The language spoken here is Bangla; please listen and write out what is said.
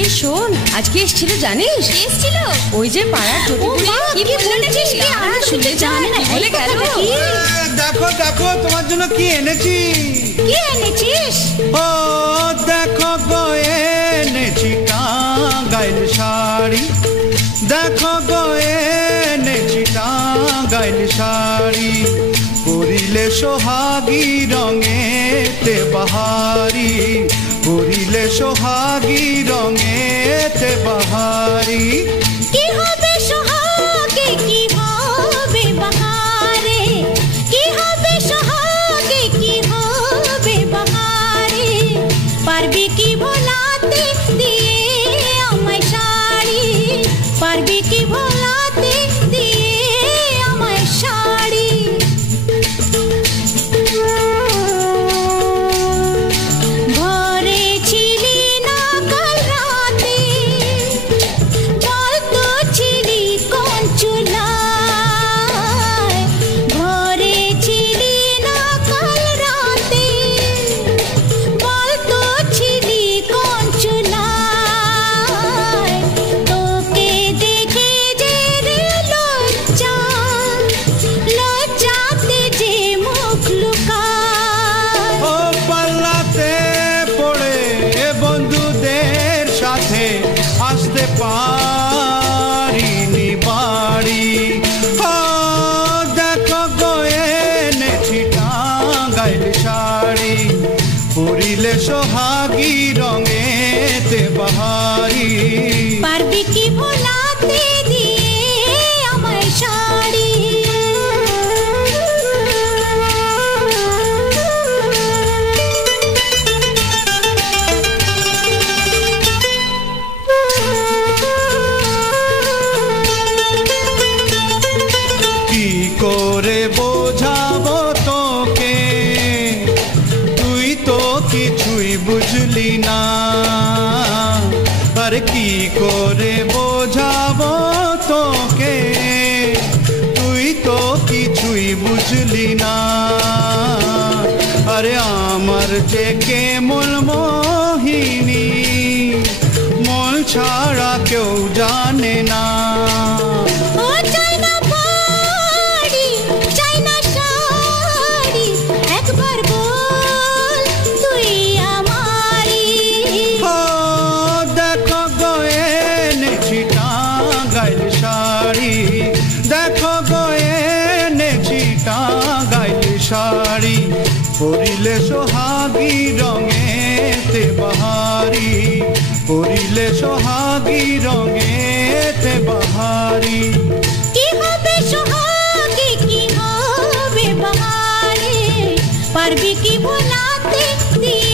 এই শোন, আজকে এসেছিল জানিস? এসেছিল ওই যে পাড়ার টুকুনি। কি বললো নাকি? আমরা শুনতে জানি না, বলে গেল। দেখো দেখো তোমার জন্য কি এনেছি। কি এনেছিস? ও দেখো গো এনেছি টাঙ্গাইল শাড়ি। দেখো গো এনেছি টাঙ্গাইল শাড়ি। পরিলে সোহাগী রঙেতে বাহারি। পরিলে সোহাগী রঙেতে বাহারি। কি হবে সোহাগে, কি হবে বাহারে। কি হবে সোহাগে, কি হবে বাহারে। পারবি কি ভোলাতে দিয়ে আমায় শাড়ি। পারবি কি ভোলাতে দিয়ে আমায় শাড়ি। ঘরে ছিলি না কাল রাতে, বলতো ছিলি কোন চুলায়। ঘরে ছিলি না কাল রাতে, বলতো ছিলি কোন চুলায়। তোকে দেখে যে রে লজ্জা, লজ্জাতে যে মুখ লুকায়। ও পাল্লাতে পড়ে বন্ধুদের সাথে আসতে পারিনি বাড়ি। ও দেখো গো এনেছি টাঙ্গাইল শাড়ি। পরিলে সোহাগী রঙেতে বাহারি। পারবি কি ভোলাতে দিয়ে আমায় শাড়ি। কি করে বোঝাবো তোকে, তুই তো কিছুই বুঝলি না। আর কি করে বোঝাবো তোকে, তুই তো কিছুই বুঝলি না। আরে আমার যে কেমন মোহিনী, মন ছাড়া কেউ জানে না। ও চাই না বাড়ি, চাই না শাড়ি, একবার বল তুই আমারি। ও দেখো গো এনেছি টাঙ্গাইল শাড়ি। দেখো গো এনেছি টাঙ্গাইল শাড়ি। পরিলে সোহাগী রঙেতে বাহারি। পরিলে সোহাগী রঙেতে বাহারি। কি হবে সোহাগে, কি হবে বাহারে। পারবি কি ভোলাতে দিয়ে